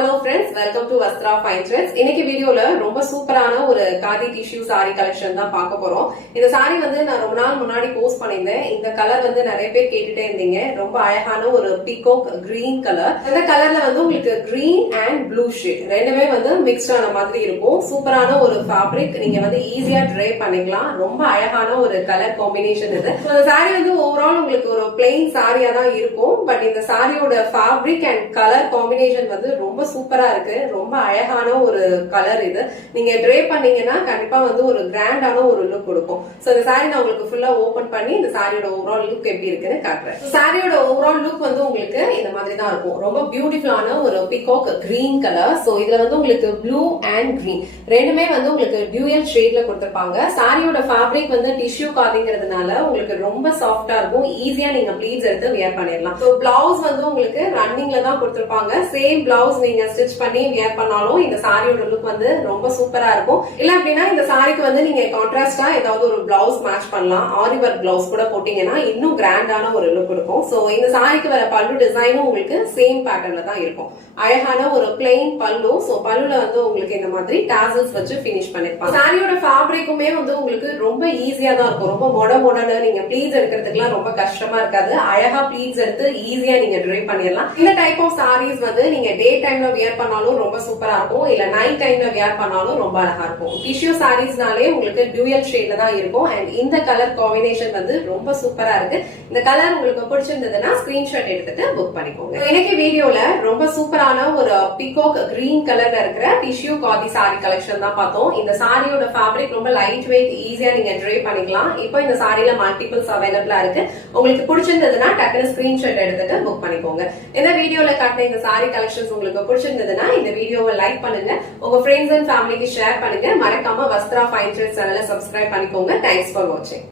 hello friends, welcome to Vastra Fine Threads. இன்னைக்கு வீடியோல ரொம்ப சூப்பரான ஒரு காதி டிஷ்யூ சாரி கலெக்ஷன் தான் பார்க்க போறோம். இந்த சாரி வந்து நான் ரொம்ப நாள் முன்னாடி போஸ்ட் பண்ணியிருந்தேன். இந்த கலர் வந்து நிறைய பேர் கேட்டுட்டே இருந்தீங்க. ரொம்ப அழகான ஒரு பீகாக் கிரீன் கலர். இந்த கலர்ல வந்து உங்களுக்கு கிரீன் அண்ட் ப்ளூ ஷேட் ரெண்டுமே வந்து மிக்ஸ்ட் ஆன மாதிரி இருக்கும். சூப்பரான ஒரு ஃபேப்ரிக், நீங்க வந்து ஈஸியா ட்ரை பண்ணிக்கலாம். ரொம்ப அழகான ஒரு கலர் காம்பினேஷன் இது. இந்த சாரி வந்து ஓவரால் உங்களுக்கு ஒரு பிளெயின் சாரியா தான் இருக்கும். பட் இந்த சாரியோட ஃபேப்ரிக் அண்ட் கலர் காம்பினேஷன் வந்து ரொம்ப சூப்பரா இருக்கு. ரொம்ப அழகான ஒரு கலர் இது. நீங்க ட்ரை பண்ணீங்கன்னா கண்டிப்பா வந்து ஒரு கிராண்டான ஒரு லுக் கொடுக்கும். சோ இந்த சாரி நான் உங்களுக்கு ஃபுல்லா ஓபன் பண்ணி இந்த சாரியோட ஓவரால் லுக் எப்படி இருக்குன்னு காட்டுறேன். சாரியோட ஓவரால் லுக் வந்து உங்களுக்கு இந்த மாதிரி தான் இருக்கும். ரொம்ப பியூட்டிஃபுல்லான ஒரு பீகாக் கிரீன் கலர். சோ இதுல வந்து உங்களுக்கு ப்ளூ அண்ட் கிரீன் ரெண்டுமே வந்து உங்களுக்கு டியூயல் ஷேட்ல கொடுத்திருப்பாங்க. சாரியோட ஃபேப்ரிக் வந்து டிஷ்யூ காதிங்கிறதுனால உங்களுக்கு ரொம்ப சாஃப்டா இருக்கும். ஈஸியா நீங்க ப்ளீட்ஸ் எடுத்து வியர் பண்ணிடலாம். சோ பிளவுஸ் வந்து உங்களுக்கு ரன்னிங்ல தான் கொடுத்திருப்பாங்க. சேம் பிளவுஸ் நீங்க ஸ்டிச் பண்ணி வியர் பண்ணாலும் இந்த சாரியோட லுக் வந்து ரொம்ப சூப்பரா இருக்கும். இல்ல அப்படின்னா இந்த சாரிக்கு வந்து நீங்க கான்ட்ராஸ்டா ஏதாவது ஒரு பிளவுஸ் மேட்ச் பண்ணலாம். ஆரி ஒர்க் பிளவுஸ் கூட போட்டீங்கன்னா இன்னும் கிராண்டான ஒரு லுக் இருக்கும். சோ இந்த சாரிக்கு வர பல்லு டிசைனும் உங்களுக்கு சேம் பேட்டர்ன்ல தான் இருக்கும். அழகான ஒரு பிளெயின் பல்லு. சோ பல்லுல வந்து உங்களுக்கு இந்த மாதிரி டாசல்ஸ் வச்சு பினிஷ் பண்ணிருப்பாங்க. சாரியோட ஃபேப்ரிக்குமே வந்து உங்களுக்கு ரொம்ப ஈஸியா தான் இருக்கும். ரொம்ப மொடன்னு நீங்க ப்ளீட்ஸ் எடுக்கிறதுக்குலாம் ரொம்ப கஷ்டமா இருக்காது. அழகா ப்ளீட்ஸ் எடுத்து ஈஸியா நீங்க ட்ரை பண்ணிடலாம். இந்த டைப் ஆஃப் சாரீஸ் வந்து நீங்க டே டைம்ல வியர் பண்ணாலும் ரொம்ப சூப்பரா இருக்கும். இல்ல நைட் டைம்ல வியர் பண்ணாலும் ரொம்ப அழகா இருக்கும். டிஷ்யூ சாரீஸ்னாலே உங்களுக்கு டியூயல் ஷேட்ல தான் இருக்கும். அண்ட் இந்த கலர் காம்பினேஷன் வந்து ரொம்ப சூப்பரா இருக்கு. இந்த கலர் உங்களுக்கு பிடிச்சிருந்ததுன்னா ஸ்கிரீன்ஷாட் எடுத்துட்டு புக் பண்ணிக்கோங்க. இன்னைக்கு வீடியோல ரொம்ப சூப்பரான ஒரு பீகாக் கிரீன் கலர்ல இருக்கிற டிஷ்யூ காதி சாரி கலெக்ஷன் தான் பார்த்தோம். இந்த சாரியோட ஃபேப்ரிக் ரொம்ப லைட் வெயிட், ஈஸியா நீங்க ட்ரை பண்ணிக்கலாம். இப்போ இந்த சாரியில மல்டிபிள்ஸ் அவைலபிளா இருக்கு. உங்களுக்கு பிடிச்சிருந்ததுன்னா டக்குனு ஸ்கிரீன்ஷாட் எடுத்துட்டு புக் பண்ணிக்கோங்க. இந்த வீடியோல காட்டின இந்த சாரி கலெக்ஷன்ஸ் உங்களுக்கு பிடிச்சிருந்ததுன்னா இந்த வீடியோவை லைக் பண்ணுங்க, உங்க ஃப்ரெண்ட்ஸ் அண்ட் ஃபேமிலிக்கு ஷேர் பண்ணுங்க. மறக்காம வஸ்த்ரா ஃபைன் த்ரெட்ஸ் சேனலை சப்ஸ்கிரைப் பண்ணிக்கோங்க. தேங்க்ஸ் ஃபார் வாட்சிங்.